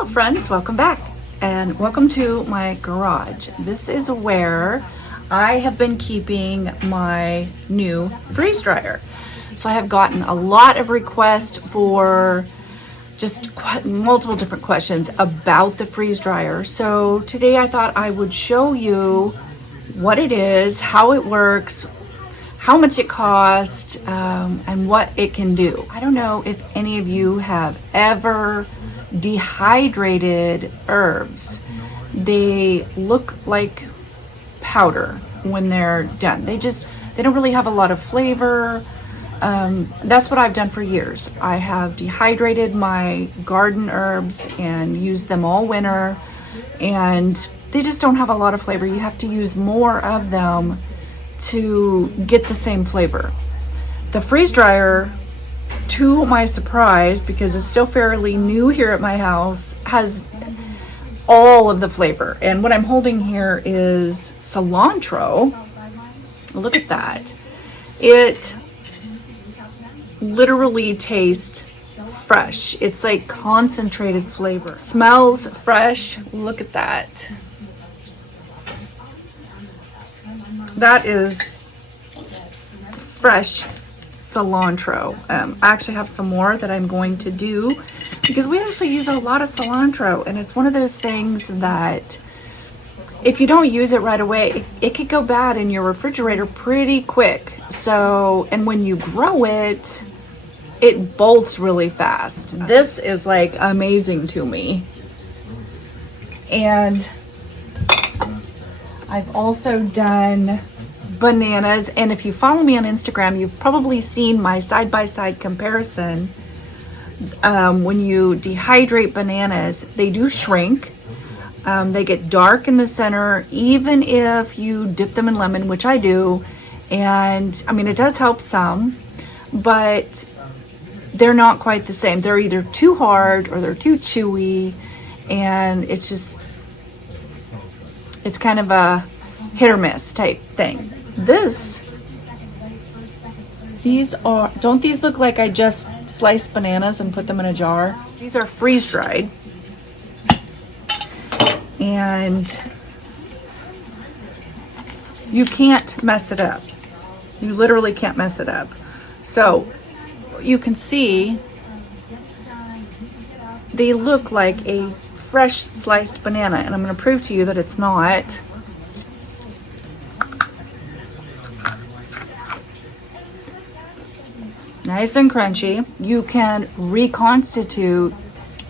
Hello friends, welcome back and welcome to my garage. This is where I have been keeping my new freeze dryer. So I have gotten a lot of requests for just multiple different questions about the freeze dryer. So today I thought I would show you what it is, how it works, how much it costs, and what it can do. I don't know if any of you have ever dehydrated herbs. They look like powder when they're done. They don't really have a lot of flavor. That's what I've done for years. I have dehydrated my garden herbs and used them all winter, and they just don't have a lot of flavor. You have to use more of them to get the same flavor. The freeze dryer, to my surprise, because it's still fairly new here at my house, has all of the flavor. And what I'm holding here is cilantro. Look at that. It literally tastes fresh. It's like concentrated flavor. Smells fresh. Look at that. That is fresh cilantro. I actually have some more that I'm going to do because we actually use a lot of cilantro, and it's one of those things that if you don't use it right away, it could go bad in your refrigerator pretty quick. So, and when you grow it, it bolts really fast. This is like amazing to me. And I've also done bananas, and if you follow me on Instagram, you've probably seen my side-by-side comparison. When you dehydrate bananas, they do shrink. They get dark in the center, even if you dip them in lemon, which I do. And I mean, it does help some, but they're not quite the same. They're either too hard or they're too chewy, and it's kind of a hit or miss type thing. Don't these look like I just sliced bananas and put them in a jar? These are freeze dried, and you can't mess it up. You literally can't mess it up. So you can see they look like a fresh sliced banana, and I'm going to prove to you that it's not. Nice and crunchy. You can reconstitute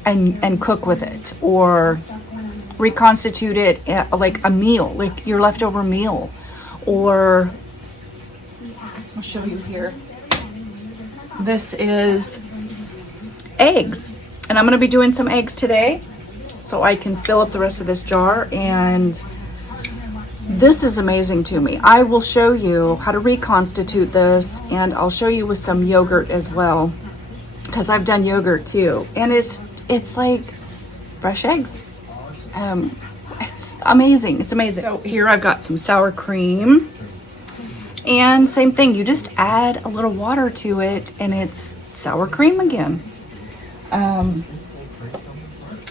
and cook with it, or reconstitute it like a meal, like your leftover meal. Or I'll show you here. This is eggs, and I'm going to be doing some eggs today so I can fill up the rest of this jar. And this is amazing to me. I will show you how to reconstitute this, and I'll show you with some yogurt as well, because I've done yogurt too, and it's like fresh eggs. It's amazing. It's amazing. So here I've got some sour cream, and same thing, you just add a little water to it and it's sour cream again.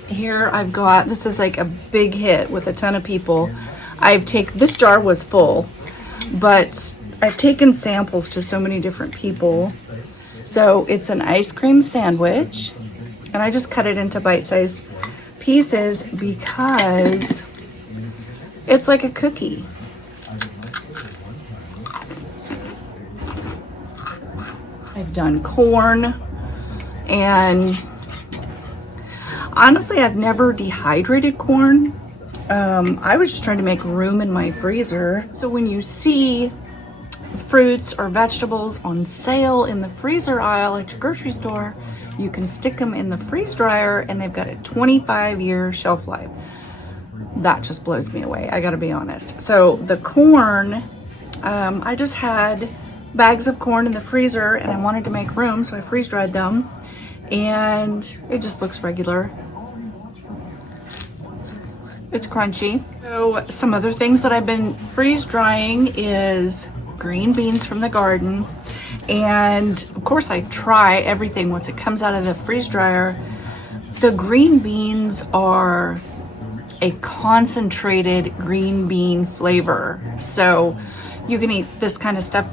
Here I've got, this is like a big hit with a ton of people. This jar was full, but I've taken samples to so many different people. So it's an ice cream sandwich, and I just cut it into bite-sized pieces because it's like a cookie. I've done corn, and honestly, I've never dehydrated corn. I was just trying to make room in my freezer. So when you see fruits or vegetables on sale in the freezer aisle at your grocery store, you can stick them in the freeze dryer, and they've got a 25-year shelf life. That just blows me away, I gotta be honest. So the corn, I just had bags of corn in the freezer, and I wanted to make room, so I freeze dried them, and it just looks regular. It's crunchy. So some other things that I've been freeze drying is green beans from the garden. And of course I try everything once it comes out of the freeze dryer. the green beans are a concentrated green bean flavor. So you can eat this kind of stuff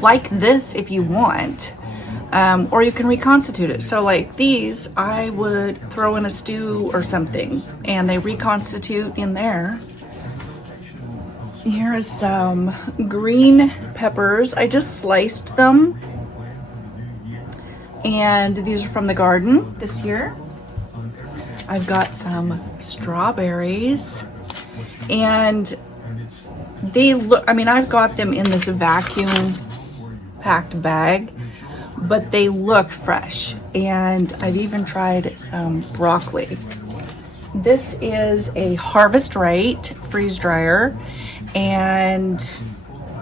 like this if you want, or you can reconstitute it. So like these, I would throw in a stew or something, and they reconstitute in there. Here is some green peppers. I just sliced them, and these are from the garden this year. I've got some strawberries, and they look, I mean, I've got them in this vacuum packed bag, but they look fresh. And I've even tried some broccoli. This is a Harvest Right freeze dryer, and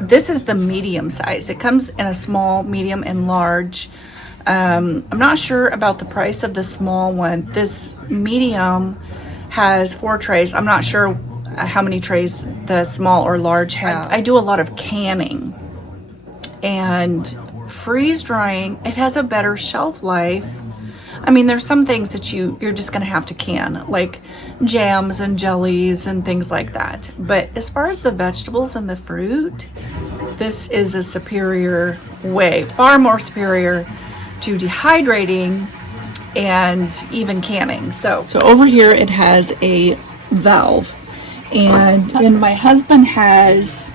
this is the medium size. It comes in a small, medium, and large. I'm not sure about the price of the small one. This medium has 4 trays. I'm not sure how many trays the small or large have. I do a lot of canning, and freeze drying, it has a better shelf life. I mean, there's some things that you're just gonna have to can, like jams and jellies and things like that. But as far as the vegetables and the fruit, this is a superior way, far more superior to dehydrating and even canning. So over here it has a valve, and my husband has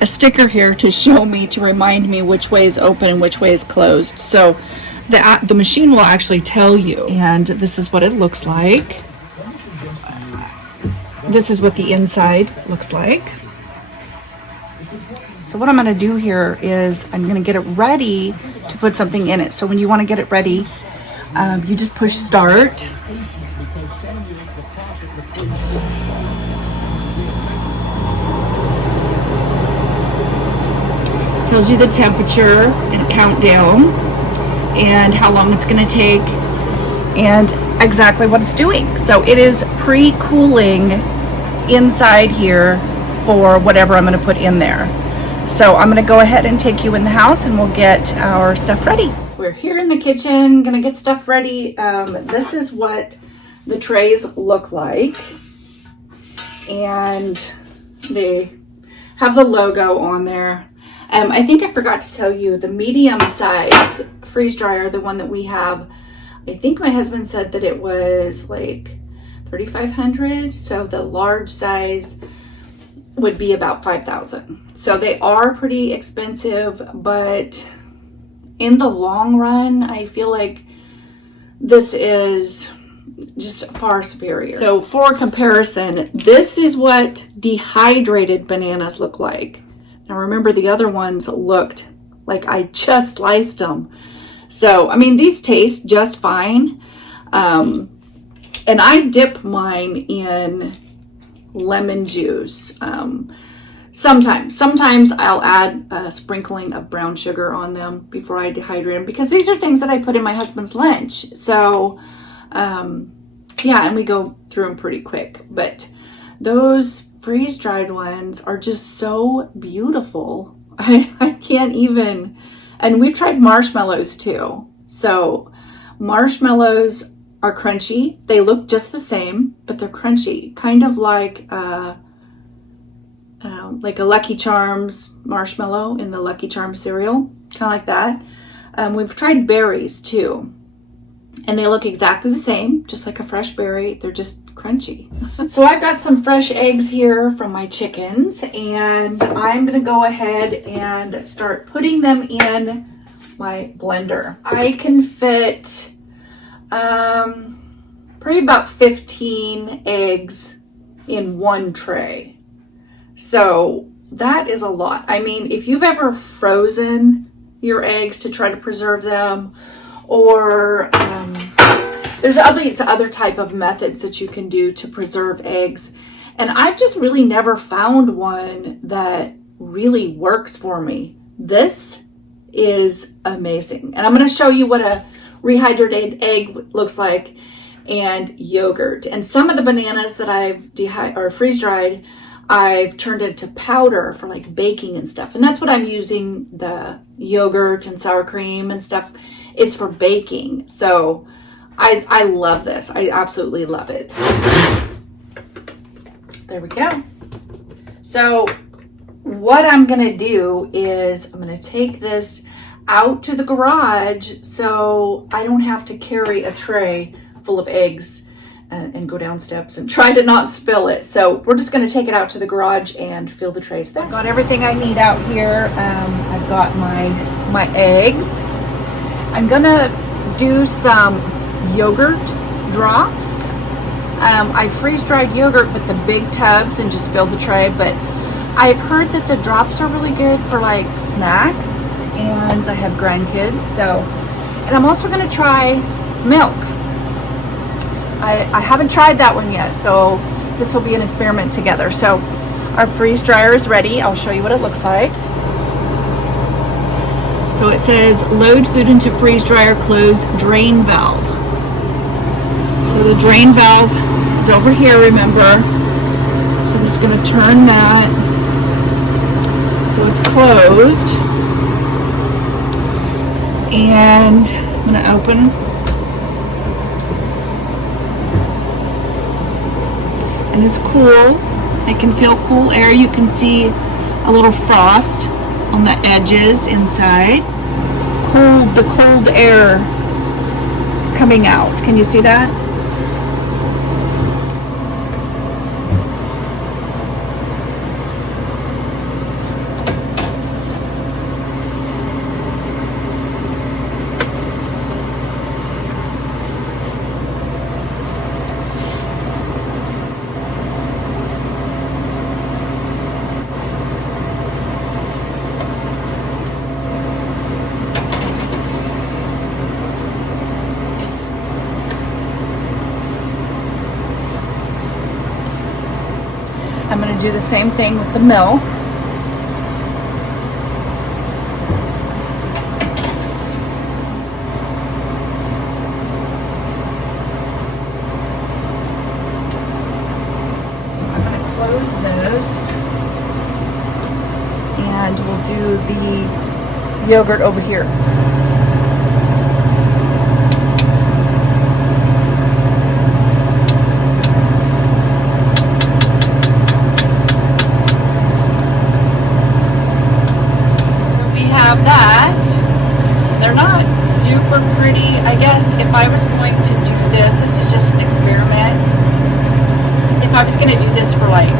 a sticker here to show me, to remind me which way is open and which way is closed. So the machine will actually tell you, and this is what it looks like. This is what the inside looks like. So what I'm going to do here is I'm going to get it ready to put something in it. So when you want to get it ready, you just push start. Tells you the temperature and countdown and how long it's going to take and exactly what it's doing. So it is pre-cooling inside here for whatever I'm going to put in there. So I'm going to go ahead and take you in the house, and we'll get our stuff ready. We're here in the kitchen, going to get stuff ready. This is what the trays look like, and they have the logo on there. I think I forgot to tell you, the medium size freeze dryer, the one that we have, I think my husband said that it was like $3,500. So the large size would be about $5,000. So they are pretty expensive, but in the long run, I feel like this is just far superior. So for comparison, this is what dehydrated bananas look like. Now remember, the other ones looked like I just sliced them. So, I mean, these taste just fine. And I dip mine in lemon juice. Sometimes I'll add a sprinkling of brown sugar on them before I dehydrate them, because these are things that I put in my husband's lunch. So, yeah, and we go through them pretty quick. But those freeze-dried ones are just so beautiful. I can't even. And we've tried marshmallows too. So marshmallows are crunchy. They look just the same, but they're crunchy, kind of like a Lucky Charms marshmallow in the Lucky Charms cereal, kind of like that. We've tried berries too, and they look exactly the same, just like a fresh berry. They're just crunchy. So I've got some fresh eggs here from my chickens, and I'm gonna go ahead and start putting them in my blender. I can fit probably about 15 eggs in one tray. So that is a lot. I mean, if you've ever frozen your eggs to try to preserve them, or there's other type of methods that you can do to preserve eggs, and I've just really never found one that really works for me. This is amazing, and I'm going to show you what a rehydrated egg looks like, and yogurt. And some of the bananas that I've freeze dried, I've turned into powder for like baking and stuff, and that's what I'm using. The yogurt and sour cream and stuff, it's for baking. So I love this. I absolutely love it. There we go. So what I'm gonna do is I'm gonna take this out to the garage so I don't have to carry a tray full of eggs and go down steps and try to not spill it. So we're just gonna take it out to the garage and fill the trays there. I've got everything I need out here. I've got my eggs. I'm gonna do some yogurt drops. I freeze-dried yogurt with the big tubs and just filled the tray, but I've heard that the drops are really good for like snacks, and I have grandkids, so. And I'm also gonna try milk. I haven't tried that one yet, so this will be an experiment together. So our freeze dryer is ready. I'll show you what it looks like. So it says load food into freeze dryer, close drain valve. So the drain valve is over here, remember. So I'm just gonna turn that so it's closed. And I'm gonna open. And it's cool. I can feel cool air. You can see a little frost on the edges inside. The cold air coming out. Can you see that? I'm going to do the same thing with the milk. So I'm going to close this, and we'll do the yogurt over here. That they're not super pretty. I guess if I was going to do this is just an experiment. If I was going to do this for like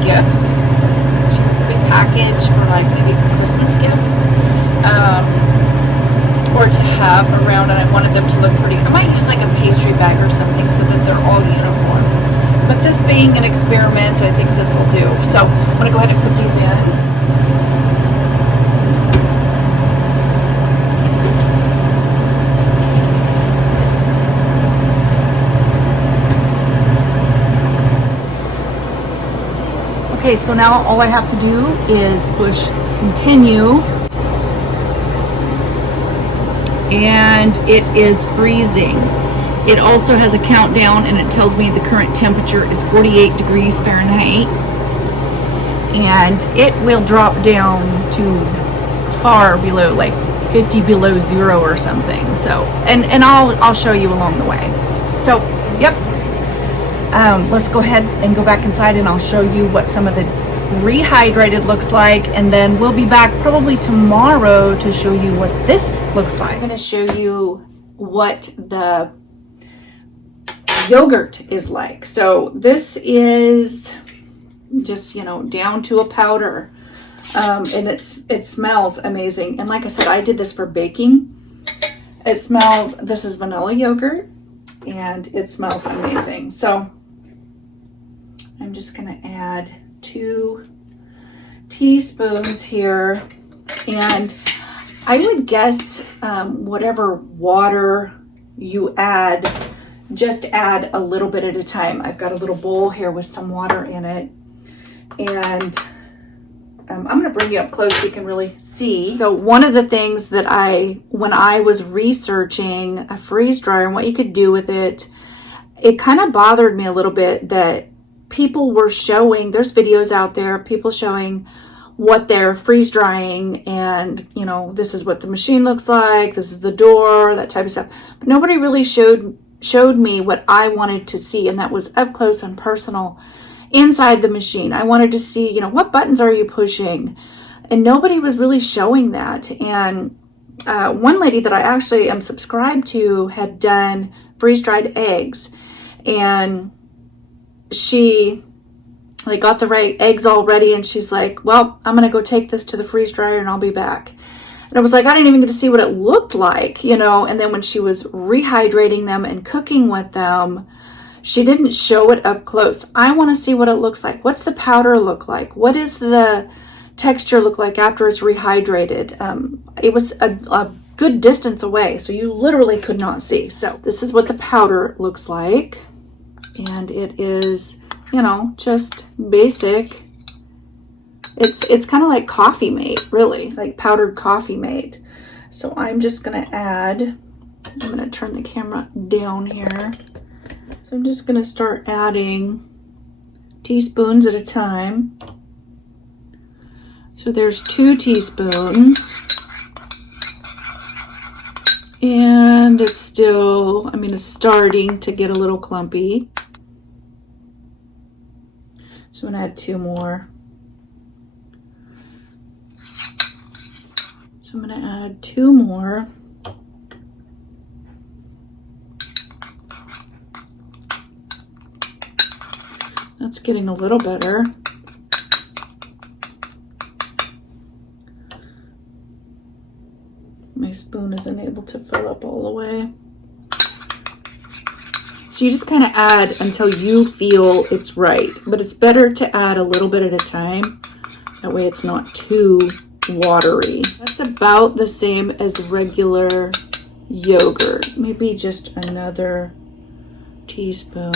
gifts, to repackage for like maybe Christmas gifts, or to have around, and I wanted them to look pretty, I might use like a pastry bag or something so that they're all uniform. But this being an experiment, I think this will do. So I'm going to go ahead and put these in. Okay, so now all I have to do is push continue, and it is freezing. It also has a countdown, and it tells me the current temperature is 48 degrees Fahrenheit, and it will drop down to far below, like 50 below zero or something. So, and I'll show you along the way. So, yep. Let's go ahead and go back inside, and I'll show you what some of the rehydrated looks like, and then we'll be back probably tomorrow to show you what this looks like. I'm going to show you what the yogurt is like. So this is just, you know, down to a powder, and it smells amazing. And like I said, I did this for baking. It smells, this is vanilla yogurt, and it smells amazing. So I'm just going to add 2 teaspoons here, and I would guess whatever water you add, just add a little bit at a time. I've got a little bowl here with some water in it, and I'm going to bring you up close so you can really see. So one of the things that when I was researching a freeze dryer and what you could do with it, it kind of bothered me a little bit that people were showing, there's videos out there, people showing what they're freeze drying, and you know, this is what the machine looks like, this is the door, that type of stuff. But nobody really showed me what I wanted to see, and that was up close and personal inside the machine. I wanted to see, you know, what buttons are you pushing? And nobody was really showing that. And one lady that I actually am subscribed to had done freeze-dried eggs, and she like got the right eggs all ready, and she's like, well, I'm gonna go take this to the freeze dryer and I'll be back. And I was like, I didn't even get to see what it looked like, you know. And then when she was rehydrating them and cooking with them, she didn't show it up close. I want to see what it looks like. What's the powder look like? What is the texture look like after it's rehydrated? It was a good distance away, so you literally could not see. So this is what the powder looks like, and it is, you know, just basic. It's kind of like coffee mate, really, like powdered coffee mate. So I'm just gonna add, I'm gonna turn the camera down here. So I'm just gonna start adding teaspoons at a time. So there's 2 teaspoons. And it's still, I mean, it's starting to get a little clumpy. So I'm gonna add 2 more. So I'm gonna add 2 more. That's getting a little better. My spoon isn't able to fill up all the way. So you just kind of add until you feel it's right, but it's better to add a little bit at a time. That way it's not too watery. That's about the same as regular yogurt. Maybe just another teaspoon.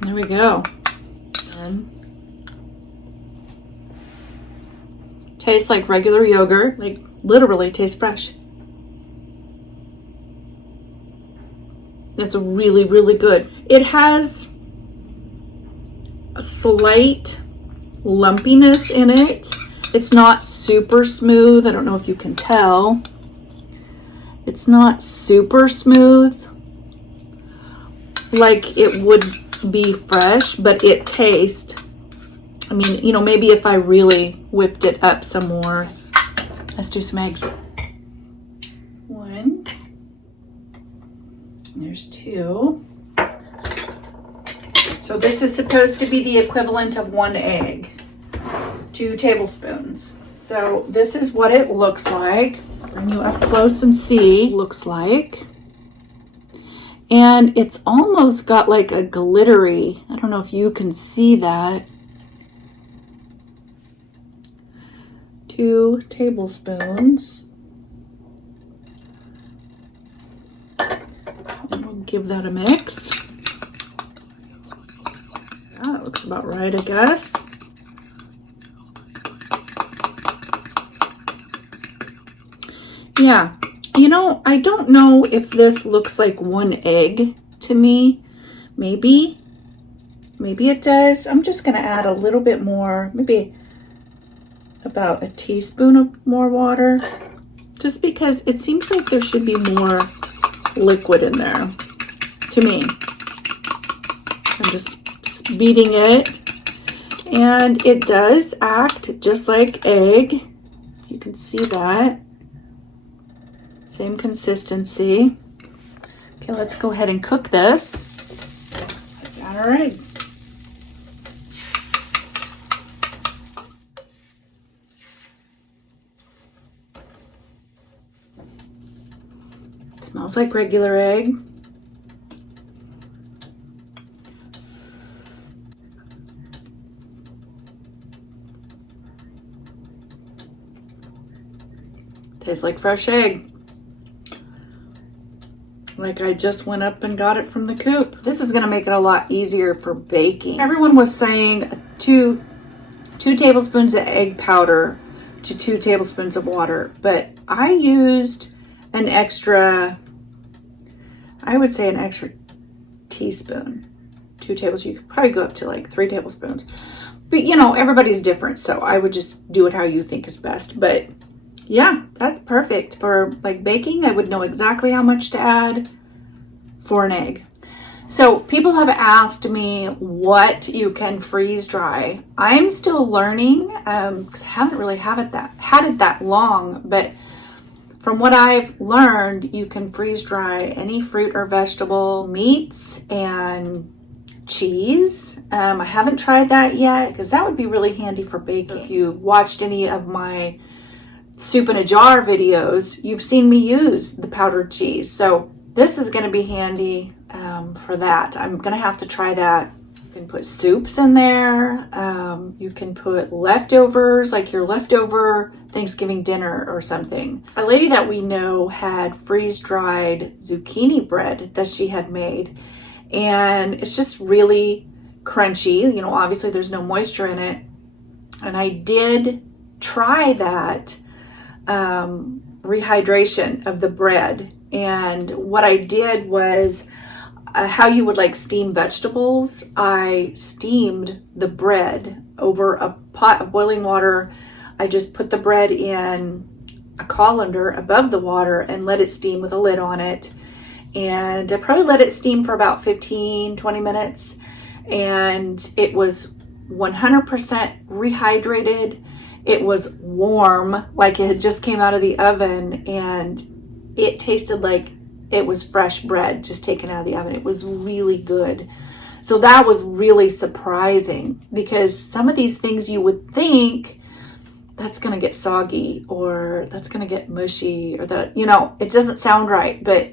There we go. And tastes like regular yogurt, like literally tastes fresh. It's really, really good. It has a slight lumpiness in it. It's not super smooth. I don't know if you can tell. It's not super smooth like it would be fresh, but it tastes, I mean, you know, maybe if I really whipped it up some more. Let's do some eggs. 1. There's 2. So this is supposed to be the equivalent of 1 egg. 2 tablespoons. So this is what it looks like. Bring you up close and see. Looks like. And it's almost got like a glittery, I don't know if you can see that. 2 tablespoons. And we'll give that a mix. Yeah, that looks about right, I guess. Yeah. You know, I don't know if this looks like 1 egg to me. Maybe it does. I'm just going to add a little bit more, maybe about a teaspoon of more water, just because it seems like there should be more liquid in there to me. I'm just beating it, and it does act just like egg. You can see that. Same consistency. Okay, let's go ahead and cook this. All right. It smells like regular egg. Tastes like fresh egg. Like I just went up and got it from the coop. This is gonna make it a lot easier for baking. Everyone was saying two tablespoons of egg powder to 2 tablespoons of water, but I used an extra, I would say an extra teaspoon, 2 tablespoons. You could probably go up to like 3 tablespoons. But you know, everybody's different, so I would just do it how you think is best. But yeah, that's perfect for like baking. I would know exactly how much to add for an egg. So people have asked me what you can freeze dry. I'm still learning because I haven't really had it that long, but from what I've learned, you can freeze dry any fruit or vegetable, meats, and cheese. I haven't tried that yet because that would be really handy for baking. If you've watched any of my soup in a jar videos, you've seen me use the powdered cheese. So this is going to be handy for that. I'm going to have to try that. You can put soups in there. You can put leftovers, like your leftover Thanksgiving dinner or something. A lady that we know had freeze-dried zucchini bread that she had made, and it's just really crunchy. You know, obviously there's no moisture in it. And I did try that rehydration of the bread. And what I did was how you would like steam vegetables. I steamed the bread over a pot of boiling water. I just put the bread in a colander above the water and let it steam with a lid on it. And I probably let it steam for about 15-20 minutes. And it was 100% rehydrated. It was warm, like it had just came out of the oven, and it tasted like it was fresh bread just taken out of the oven. It was really good. So that was really surprising, because some of these things you would think that's going to get soggy or that's going to get mushy, or that, you know, it doesn't sound right, but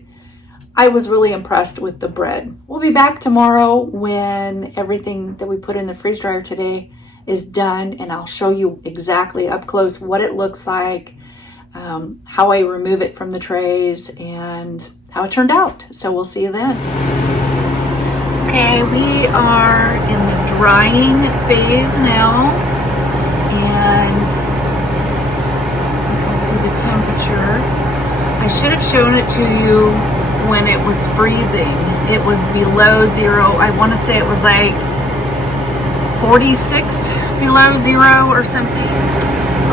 I was really impressed with the bread. We'll be back tomorrow when everything that we put in the freeze dryer today is done, and I'll show you exactly up close what it looks like, how I remove it from the trays, and how it turned out. So we'll see you then. Okay, we are in the drying phase now, and you can see the temperature. I should have shown it to you when it was freezing. It was below zero. I want to say it was like 46 below zero or something.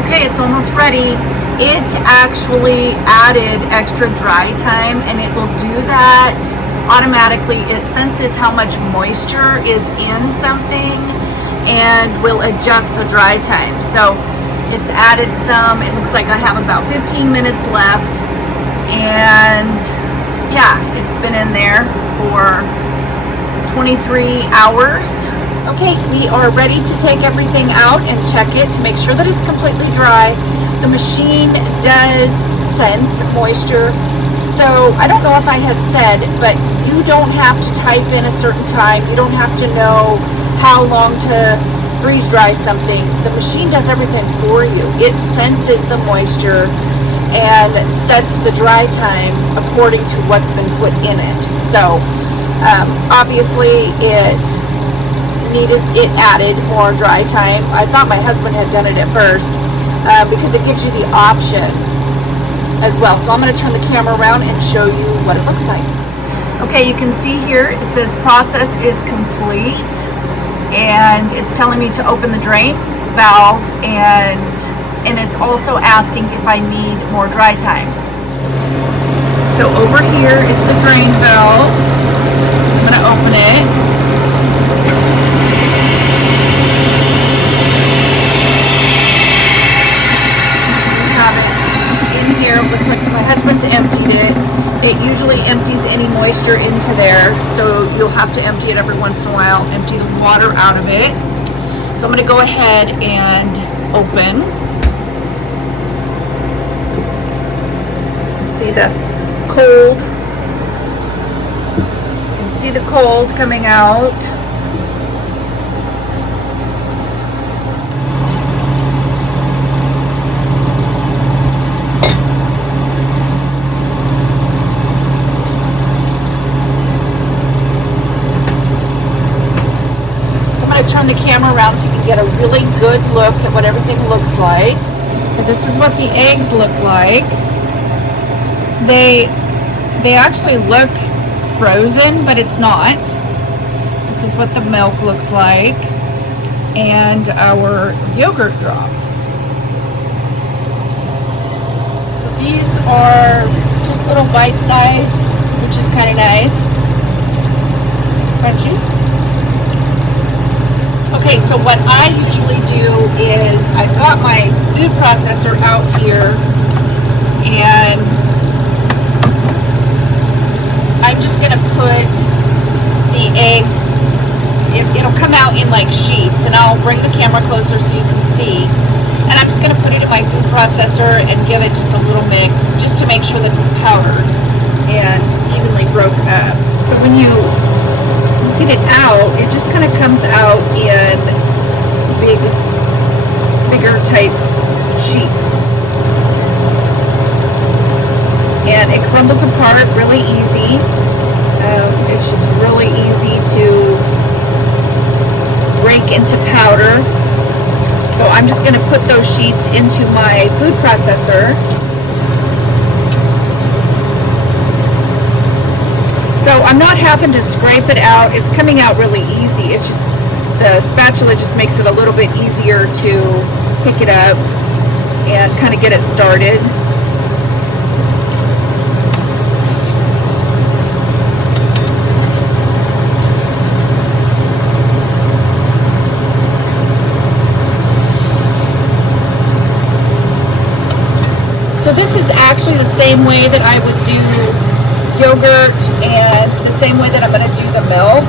Okay, it's almost ready. It actually added extra dry time, and it will do that automatically. It senses how much moisture is in something and will adjust the dry time. So it's added some. It looks like I have about 15 minutes left, and yeah, it's been in there for 23 hours. Okay, we are ready to take everything out and check it to make sure that it's completely dry. The machine does sense moisture. So I don't know if I had said, but you don't have to type in a certain time. You don't have to know how long to freeze dry something. The machine does everything for you. It senses the moisture and sets the dry time according to what's been put in it. So obviously it added more dry time. I thought my husband had done it at first because it gives you the option as well. So I'm going to turn the camera around and show you what it looks like. Okay, you can see here it says process is complete, and it's telling me to open the drain valve, and it's also asking if I need more dry time. So over here is the drain valve. I'm going to open it. Here, looks like my husband's emptied it. It usually empties any moisture into there, so you'll have to empty it every once in a while, empty the water out of it. So I'm going to go ahead and open. See the cold. You can see the cold coming out. Turn the camera around so you can get a really good look at what everything looks like. And this is what the eggs look like. They actually look frozen, but it's not. This is what the milk looks like, and our yogurt drops. So these are just little bite size, which is kind of nice. Crunchy. Okay, so what I usually do is I've got my food processor out here, and I'm just gonna put the egg. It'll come out in like sheets, and I'll bring the camera closer so you can see. And I'm just going to put it in my food processor and give it just a little mix, just to make sure that it's powdered and evenly broken up. So when you get it out, it just kind of comes out in bigger type sheets. And it crumbles apart really easy. It's just really easy to break into powder. So I'm just going to put those sheets into my food processor. So I'm not having to scrape it out. It's coming out really easy. It's just, the spatula just makes it a little bit easier to pick it up and kind of get it started. So this is actually the same way that I would do yogurt, and the same way that I'm going to do the milk.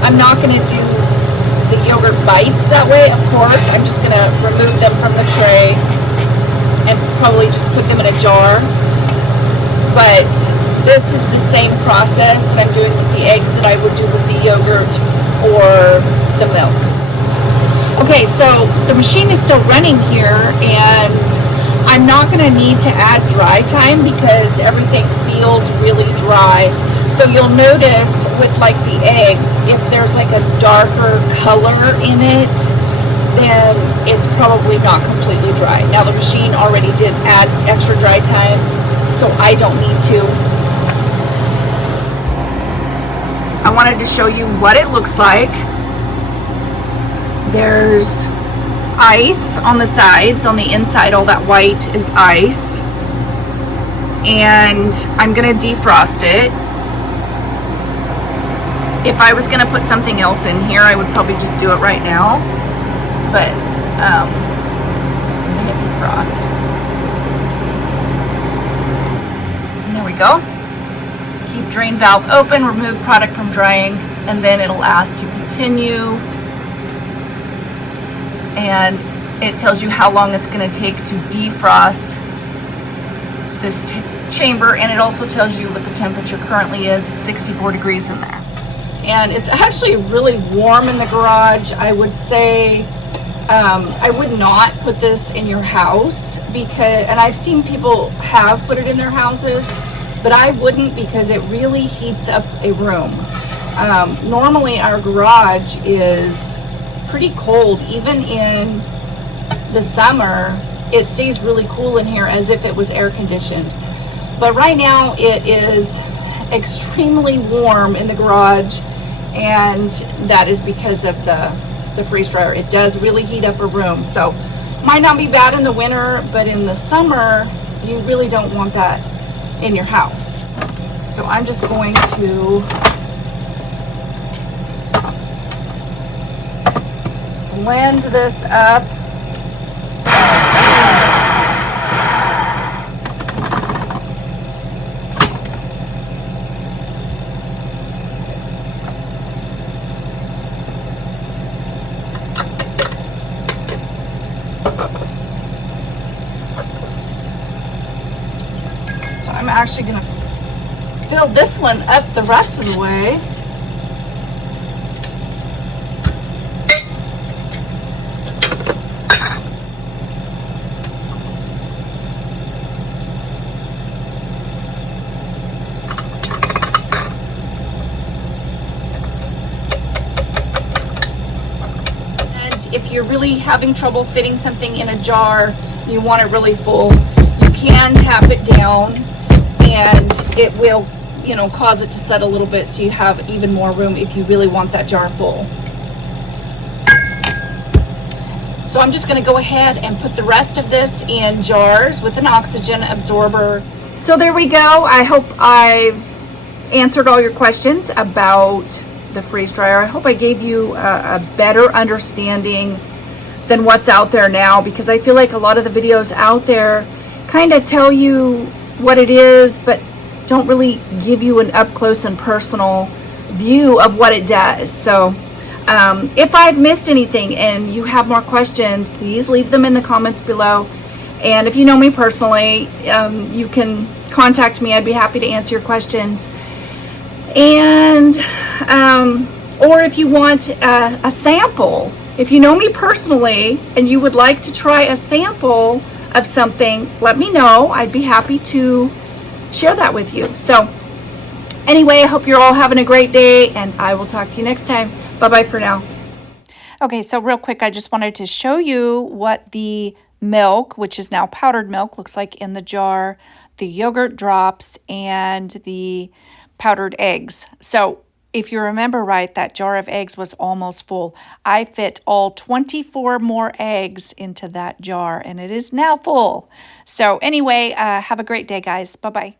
I'm not going to do the yogurt bites that way, of course. I'm just going to remove them from the tray and probably just put them in a jar. But this is the same process that I'm doing with the eggs that I would do with the yogurt or the milk. Okay, so the machine is still running here, and I'm not going to need to add dry time because everything feels really dry. So you'll notice with like the eggs, if there's like a darker color in it, then it's probably not completely dry. Now the machine already did add extra dry time, so I don't need to. I wanted to show you what it looks like. There's ice on the sides. On the inside, all that white is ice. And I'm gonna defrost it. If I was gonna put something else in here, I would probably just do it right now. But I'm gonna hit defrost. And there we go. Keep drain valve open, remove product from drying, and then it'll ask to continue. And it tells you how long it's going to take to defrost this chamber, and it also tells you what the temperature currently is. It's 64 degrees in there. And it's actually really warm in the garage. I would say I would not put this in your house, because, and I've seen people have put it in their houses, but I wouldn't, because it really heats up a room. Normally our garage is pretty cold. Even in the summer, it stays really cool in here as if it was air conditioned. But right now it is extremely warm in the garage, and that is because of the freeze dryer. It does really heat up a room. So might not be bad in the winter, but in the summer you really don't want that in your house. So I'm just going to blend this up. So I'm actually going to fill this one up the rest of the way. If you're really having trouble fitting something in a jar, you want it really full, you can tap it down and it will, you know, cause it to set a little bit so you have even more room if you really want that jar full. So I'm just going to go ahead and put the rest of this in jars with an oxygen absorber. So there we go. I hope I've answered all your questions about the freeze dryer. I hope I gave you a better understanding than what's out there now, because I feel like a lot of the videos out there kind of tell you what it is, but don't really give you an up close and personal view of what it does. So if I've missed anything and you have more questions, please leave them in the comments below. And if you know me personally, you can contact me. I'd be happy to answer your questions. And or if you want a sample, if you know me personally and you would like to try a sample of something, let me know. I'd be happy to share that with you. So anyway, I hope you're all having a great day, and I will talk to you next time. Bye-bye for now. Okay, so real quick, I just wanted to show you what the milk, which is now powdered milk, looks like in the jar, the yogurt drops, and the powdered eggs. So if you remember right, that jar of eggs was almost full. I fit all 24 more eggs into that jar, and it is now full. So anyway, have a great day, guys. Bye-bye.